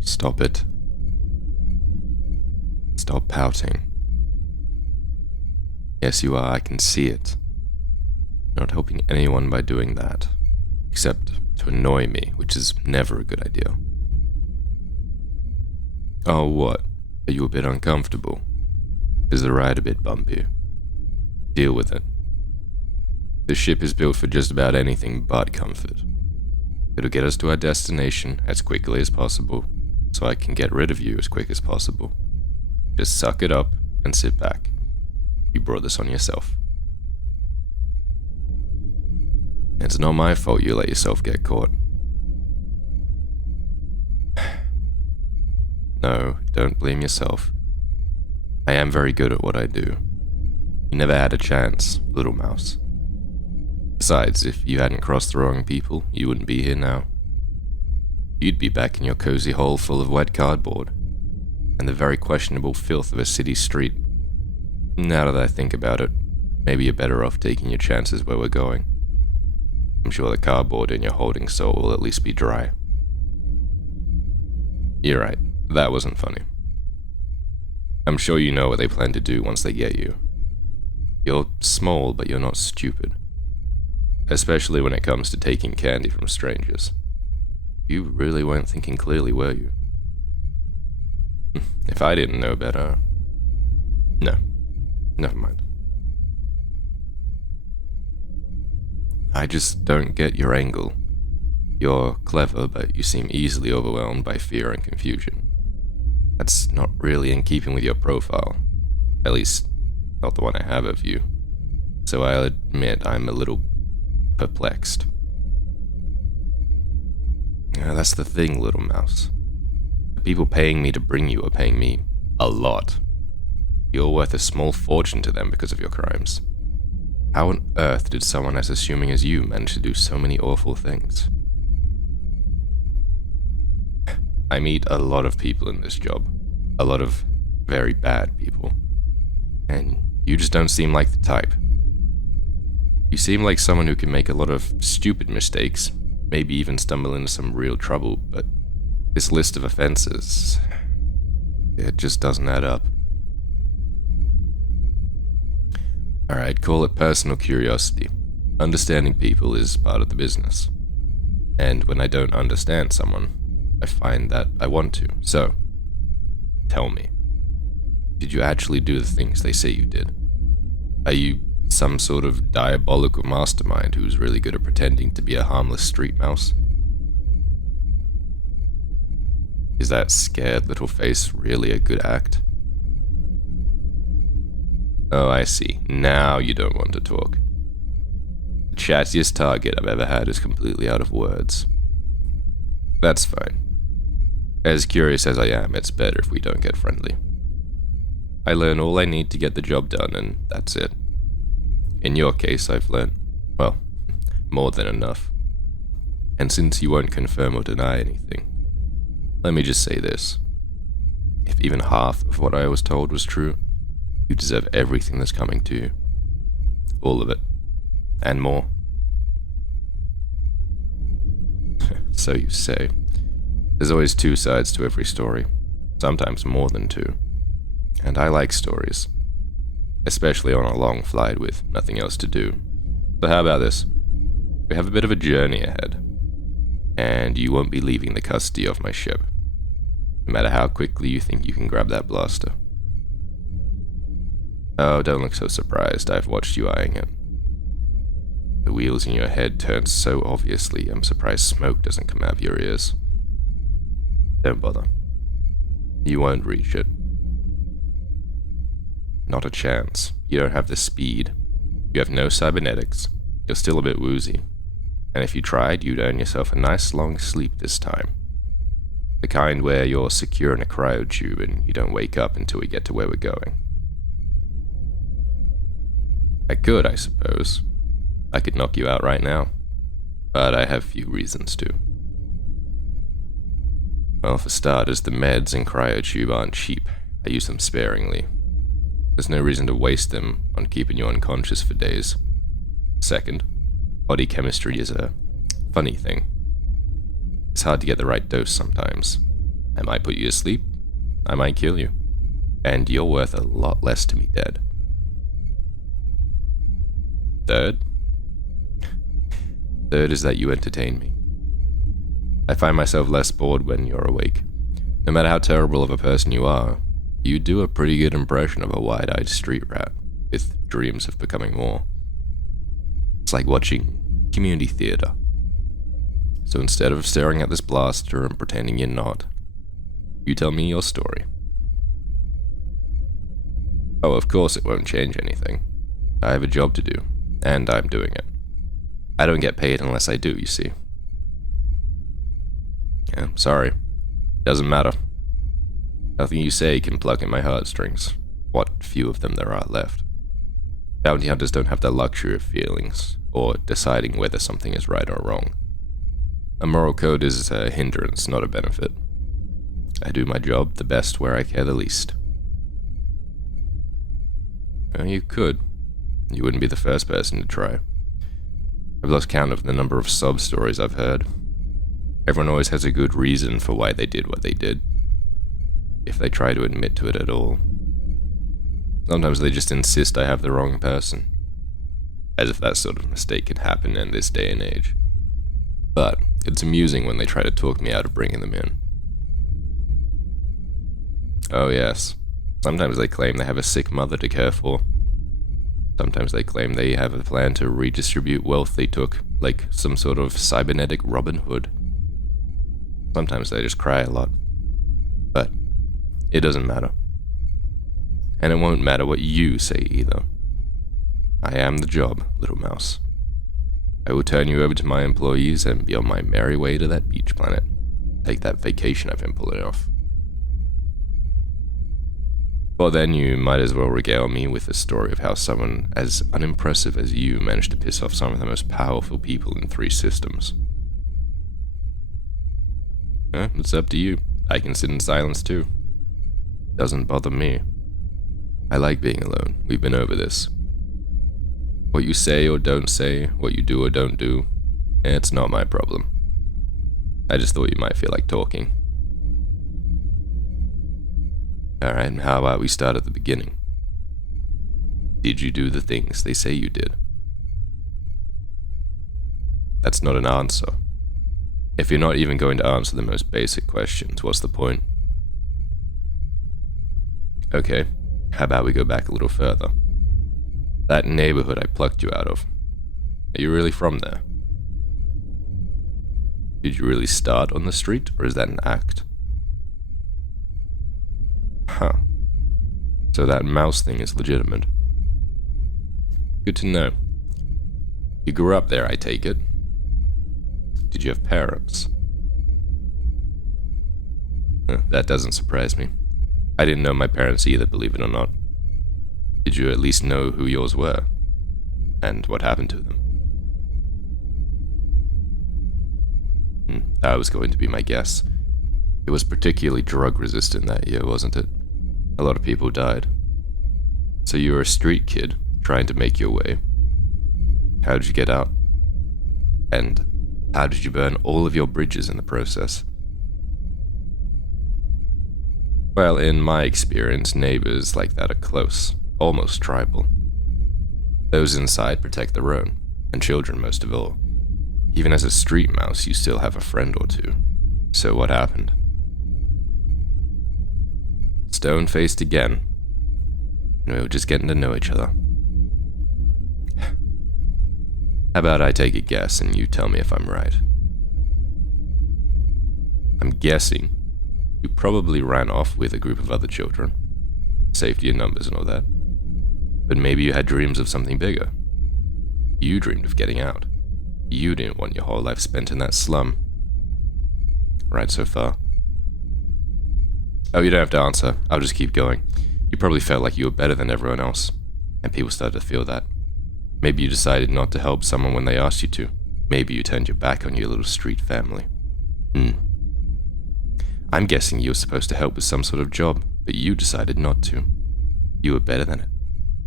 Stop it. Stop pouting. Yes, you are, I can see it. You're not helping anyone by doing that. Except to annoy me, which is never a good idea. Oh, what? Are you a bit uncomfortable? Is the ride a bit bumpy? Deal with it. The ship is built for just about anything but comfort. It'll get us to our destination as quickly as possible, so I can get rid of you as quick as possible. Just suck it up and sit back. You brought this on yourself. It's not my fault you let yourself get caught. No, don't blame yourself. I am very good at what I do. You never had a chance, little mouse. Besides, if you hadn't crossed the wrong people, you wouldn't be here now. You'd be back in your cozy hole full of wet cardboard, and the very questionable filth of a city street. Now that I think about it, maybe you're better off taking your chances where we're going. I'm sure the cardboard in your holding cell will at least be dry. You're right, that wasn't funny. I'm sure you know what they plan to do once they get you. You're small, but you're not stupid. Especially when it comes to taking candy from strangers. You really weren't thinking clearly, were you? If I didn't know better... No. Never mind. I just don't get your angle. You're clever, but you seem easily overwhelmed by fear and confusion. That's not really in keeping with your profile. At least, not the one I have of you. So I'll admit I'm a little perplexed. That's the thing, little mouse. The people paying me to bring you are paying me a lot. You're worth a small fortune to them because of your crimes. How on earth did someone as assuming as you manage to do so many awful things? I meet a lot of people in this job. A lot of very bad people. And you just don't seem like the type. You seem like someone who can make a lot of stupid mistakes, maybe even stumble into some real trouble, but this list of offenses, it just doesn't add up. Alright, call it personal curiosity. Understanding people is part of the business. And when I don't understand someone, I find that I want to. So, tell me, did you actually do the things they say you did? Are you some sort of diabolical mastermind who's really good at pretending to be a harmless street mouse? Is that scared little face really a good act? Oh, I see. Now you don't want to talk. The chattiest target I've ever had is completely out of words. That's fine. As curious as I am, it's better if we don't get friendly. I learn all I need to get the job done, and that's it. In your case, I've learned, well, more than enough. And since you won't confirm or deny anything, let me just say this. If even half of what I was told was true, you deserve everything that's coming to you. All of it. And more. So you say. There's always two sides to every story. Sometimes more than two. And I like stories. Especially on a long flight with nothing else to do. So how about this? We have a bit of a journey ahead. And you won't be leaving the custody of my ship. No matter how quickly you think you can grab that blaster. Oh, don't look so surprised. I've watched you eyeing it. The wheels in your head turn so obviously, I'm surprised smoke doesn't come out of your ears. Don't bother. You won't reach it. Not a chance. You don't have the speed. You have no cybernetics. You're still a bit woozy. And if you tried, you'd earn yourself a nice long sleep this time. The kind where you're secure in a cryotube and you don't wake up until we get to where we're going. I could, I suppose. I could knock you out right now. But I have few reasons to. Well, for starters, the meds in cryotube aren't cheap. I use them sparingly. There's no reason to waste them on keeping you unconscious for days. Second, body chemistry is a funny thing. It's hard to get the right dose sometimes, I might put you to sleep. I might kill you. And you're worth a lot less to me dead. Third is that you entertain me. I find myself less bored when you're awake. No matter how terrible of a person you are, you do a pretty good impression of a wide-eyed street rat with dreams of becoming more. It's like watching community theater. So instead of staring at this blaster and pretending you're not, you tell me your story. Oh, of course it won't change anything. I have a job to do, and I'm doing it. I don't get paid unless I do, you see. Yeah, sorry. Doesn't matter. Nothing you say can pluck at my heartstrings, what few of them there are left. Bounty hunters don't have the luxury of feelings, or deciding whether something is right or wrong. A moral code is a hindrance, not a benefit. I do my job the best where I care the least. Well, you could. You wouldn't be the first person to try. I've lost count of the number of sob stories I've heard. Everyone always has a good reason for why they did what they did, if they try to admit to it at all. Sometimes they just insist I have the wrong person, as if that sort of mistake can happen in this day and age. But it's amusing when they try to talk me out of bringing them in. Oh yes, sometimes they claim they have a sick mother to care for. Sometimes they claim they have a plan to redistribute wealth they took, like some sort of cybernetic Robin Hood. Sometimes they just cry a lot. But it doesn't matter. And it won't matter what you say either. I am the job, little mouse. I will turn you over to my employees and be on my merry way to that beach planet. Take that vacation I've been pulling off. Well then, you might as well regale me with the story of how someone as unimpressive as you managed to piss off some of the most powerful people in 3 systems. It's up to you. I can sit in silence too. Doesn't bother me. I like being alone. We've been over this. What you say or don't say, what you do or don't do, it's not my problem. I just thought you might feel like talking. Alright, how about we start at the beginning? Did you do the things they say you did? That's not an answer. If you're not even going to answer the most basic questions, what's the point? Okay, how about we go back a little further? That neighborhood I plucked you out of. Are you really from there? Did you really start on the street, or is that an act? Huh. So that mouse thing is legitimate. Good to know. You grew up there, I take it. Did you have parents? That doesn't surprise me. I didn't know my parents either, believe it or not. Did you at least know who yours were? And what happened to them? That was going to be my guess. It was particularly drug-resistant that year, wasn't it? A lot of people died. So you were a street kid, trying to make your way. How did you get out? And how did you burn all of your bridges in the process? Well, in my experience, neighbors like that are close, almost tribal. Those inside protect their own, and children most of all. Even as a street mouse, you still have a friend or two. So what happened? Stone-faced again. We were just getting to know each other. How about I take a guess and you tell me if I'm right? I'm guessing you probably ran off with a group of other children. Safety in numbers and all that. But maybe you had dreams of something bigger. You dreamed of getting out. You didn't want your whole life spent in that slum. Right so far? Oh, you don't have to answer. I'll just keep going. You probably felt like you were better than everyone else, and people started to feel that. Maybe you decided not to help someone when they asked you to. Maybe you turned your back on your little street family. I'm guessing you were supposed to help with some sort of job, but you decided not to. You were better than it.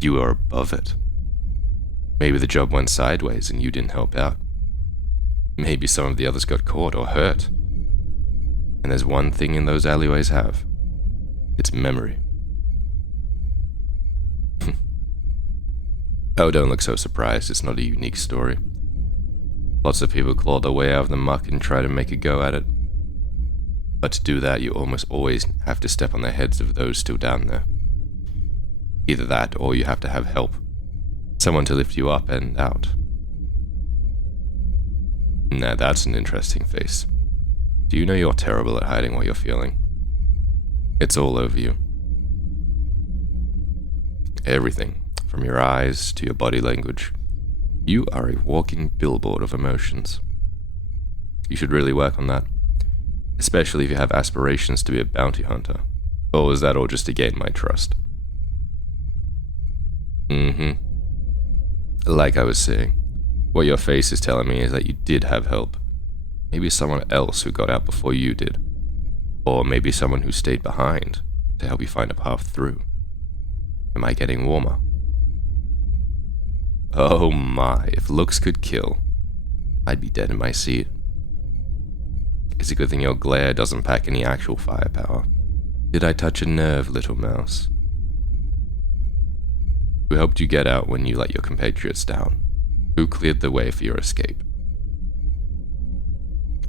You were above it. Maybe the job went sideways and you didn't help out. Maybe some of the others got caught or hurt. And there's one thing in those alleyways have. It's memory. Oh, don't look so surprised, it's not a unique story. Lots of people claw their way out of the muck and try to make a go at it. But to do that, you almost always have to step on the heads of those still down there. Either that, or you have to have help. Someone to lift you up and out. Now that's an interesting face. Do you know you're terrible at hiding what you're feeling? It's all over you. Everything, from your eyes to your body language. You are a walking billboard of emotions. You should really work on that. Especially if you have aspirations to be a bounty hunter. Or is that all just to gain my trust? Like I was saying, what your face is telling me is that you did have help. Maybe someone else who got out before you did. Or maybe someone who stayed behind to help you find a path through. Am I getting warmer? Oh my, if looks could kill, I'd be dead in my seat. It's a good thing your glare doesn't pack any actual firepower. Did I touch a nerve, little mouse? Who helped you get out when you let your compatriots down? Who cleared the way for your escape?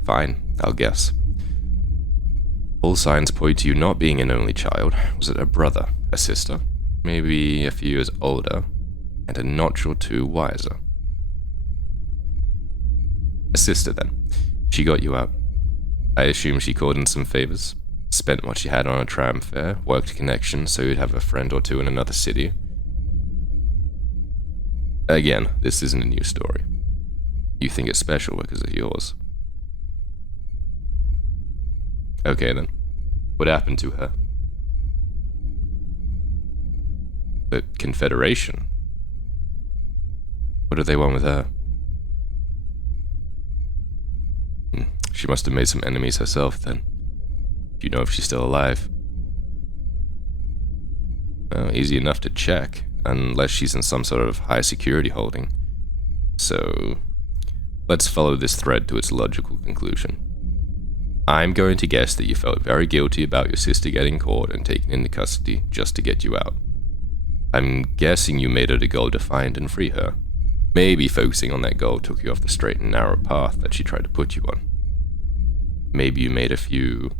Fine, I'll guess. All signs point to you not being an only child. Was it a brother, a sister, maybe a few years older, and a notch or two wiser? A sister, then. She got you out. I assume she called in some favors, spent what she had on a tram fare, worked connections so you'd have a friend or two in another city. Again, this isn't a new story. You think it's special because of yours. Okay then, what happened to her? The Confederation? What do they want with her? She must have made some enemies herself then. Do you know if she's still alive? Easy enough to check, unless she's in some sort of high security holding. So, let's follow this thread to its logical conclusion. I'm going to guess that you felt very guilty about your sister getting caught and taken into custody just to get you out. I'm guessing you made it a goal to find and free her. Maybe focusing on that goal took you off the straight and narrow path that she tried to put you on. Maybe you made a few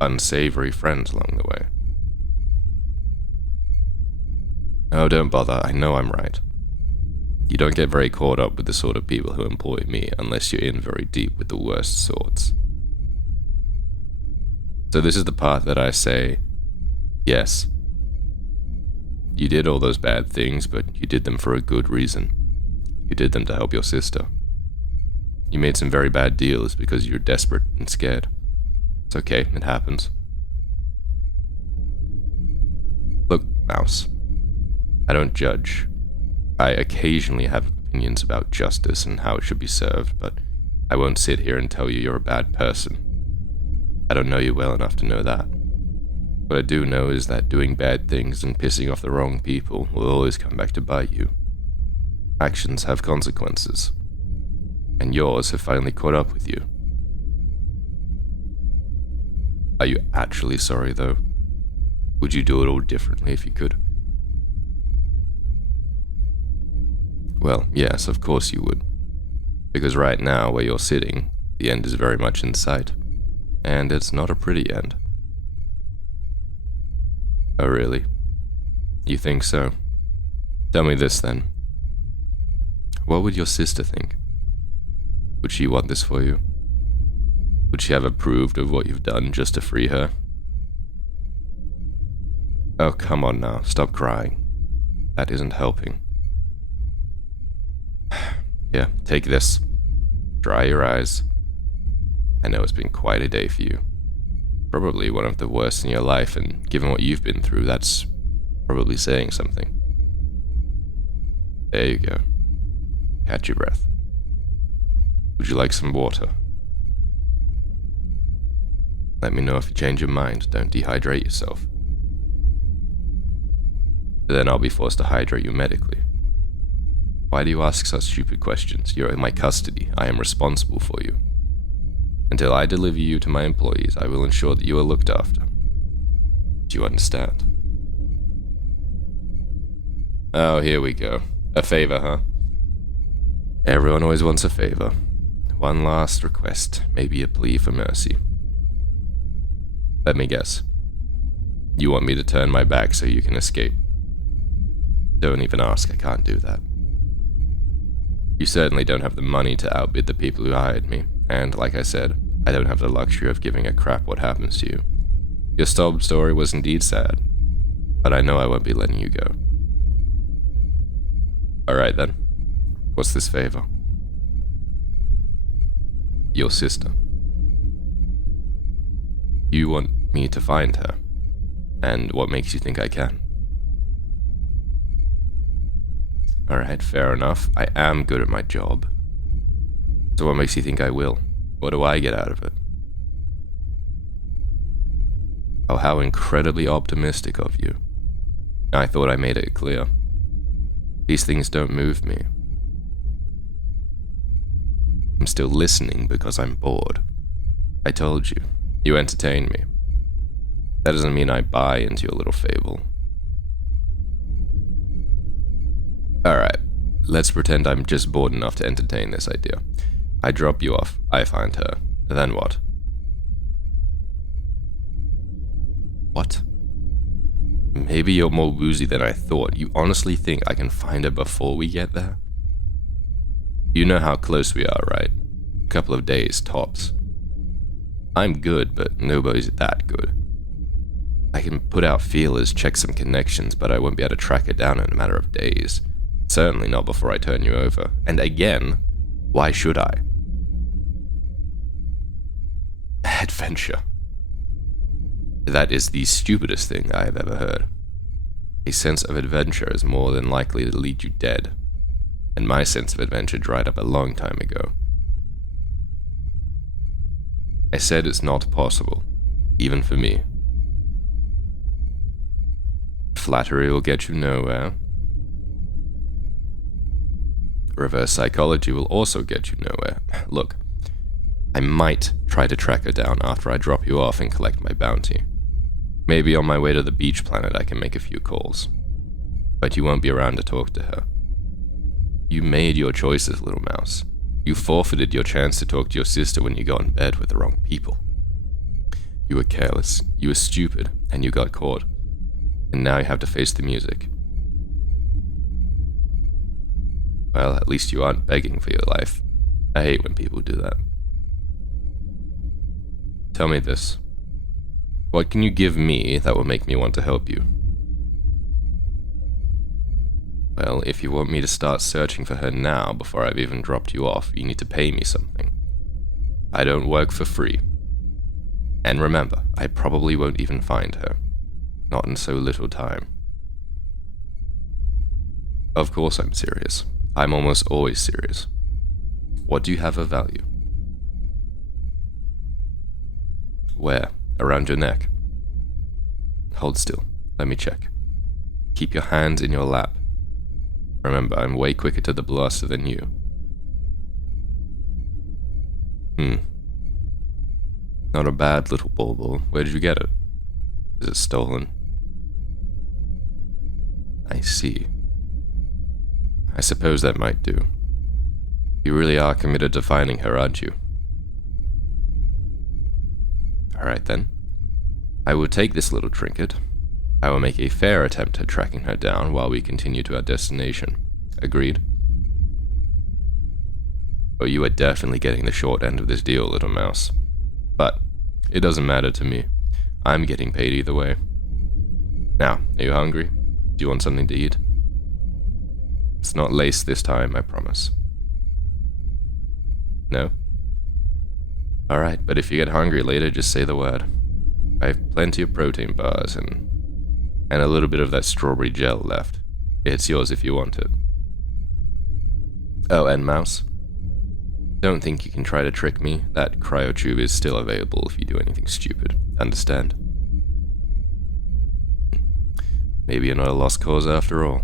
unsavory friends along the way. Oh, don't bother, I know I'm right. You don't get very caught up with the sort of people who employ me unless you're in very deep with the worst sorts. So this is the part that I say, yes. You did all those bad things, but you did them for a good reason. You did them to help your sister. You made some very bad deals because you were desperate and scared. It's okay, it happens. Look, Mouse, I don't judge. I occasionally have opinions about justice and how it should be served, but I won't sit here and tell you you're a bad person. I don't know you well enough to know that. What I do know is that doing bad things and pissing off the wrong people will always come back to bite you. Actions have consequences. And yours have finally caught up with you. Are you actually sorry, though? Would you do it all differently if you could? Well, yes, of course you would. Because right now, where you're sitting, the end is very much in sight. And it's not a pretty end. Oh, really? You think so? Tell me this, then. What would your sister think? Would she want this for you? Would she have approved of what you've done just to free her? Oh, come on now, stop crying. That isn't helping. Here, take this. Dry your eyes. I know it's been quite a day for you. Probably one of the worst in your life, and given what you've been through, that's probably saying something. There you go. Catch your breath. Would you like some water? Let me know if you change your mind. Don't dehydrate yourself. Then I'll be forced to hydrate you medically. Why do you ask such stupid questions? You're in my custody. I am responsible for you. Until I deliver you to my employees, I will ensure that you are looked after. Do you understand? Oh, here we go. A favor, huh? Everyone always wants a favor. One last request, maybe a plea for mercy. Let me guess. You want me to turn my back so you can escape? Don't even ask, I can't do that. You certainly don't have the money to outbid the people who hired me, and like I said, I don't have the luxury of giving a crap what happens to you. Your sob story was indeed sad, but I know I won't be letting you go. Alright then, what's this favor? Your sister. You want me to find her, and what makes you think I can? Alright, fair enough. I am good at my job. So what makes you think I will? What do I get out of it? Oh, how incredibly optimistic of you. I thought I made it clear. These things don't move me. I'm still listening because I'm bored. I told you. You entertain me. That doesn't mean I buy into your little fable. Alright, let's pretend I'm just bored enough to entertain this idea. I drop you off, I find her. Then what? What? Maybe you're more woozy than I thought. You honestly think I can find her before we get there? You know how close we are, right? A couple of days, tops. I'm good, but nobody's that good. I can put out feelers, check some connections, but I won't be able to track her down in a matter of days. Certainly not before I turn you over. And again, why should I? Adventure. That is the stupidest thing I have ever heard. A sense of adventure is more than likely to lead you dead, and my sense of adventure dried up a long time ago. I said it's not possible, even for me. Flattery will get you nowhere. Reverse psychology will also get you nowhere. Look, I might try to track her down after I drop you off and collect my bounty. Maybe on my way to the beach planet I can make a few calls. But you won't be around to talk to her. You made your choices, little mouse. You forfeited your chance to talk to your sister when you got in bed with the wrong people. You were careless, you were stupid, and you got caught. And now you have to face the music. Well, at least you aren't begging for your life. I hate when people do that. Tell me this. What can you give me that will make me want to help you? Well, if you want me to start searching for her now before I've even dropped you off, you need to pay me something. I don't work for free. And remember, I probably won't even find her. Not in so little time. Of course I'm serious. I'm almost always serious. What do you have of value? Where? Around your neck? Hold still. Let me check. Keep your hands in your lap. Remember, I'm way quicker to the blaster than you. Not a bad little bauble. Where did you get it? Is it stolen? I see. I suppose that might do. You really are committed to finding her, aren't you? Alright then. I will take this little trinket. I will make a fair attempt at tracking her down while we continue to our destination. Agreed? Oh, you are definitely getting the short end of this deal, little mouse. But it doesn't matter to me. I'm getting paid either way. Now, are you hungry? Do you want something to eat? It's not lace this time, I promise. No? Alright, but if you get hungry later, just say the word. I have plenty of protein bars and a little bit of that strawberry gel left. It's yours if you want it. Oh, and mouse? Don't think you can try to trick me. That cryotube is still available if you do anything stupid. Understand? Maybe you're not a lost cause after all.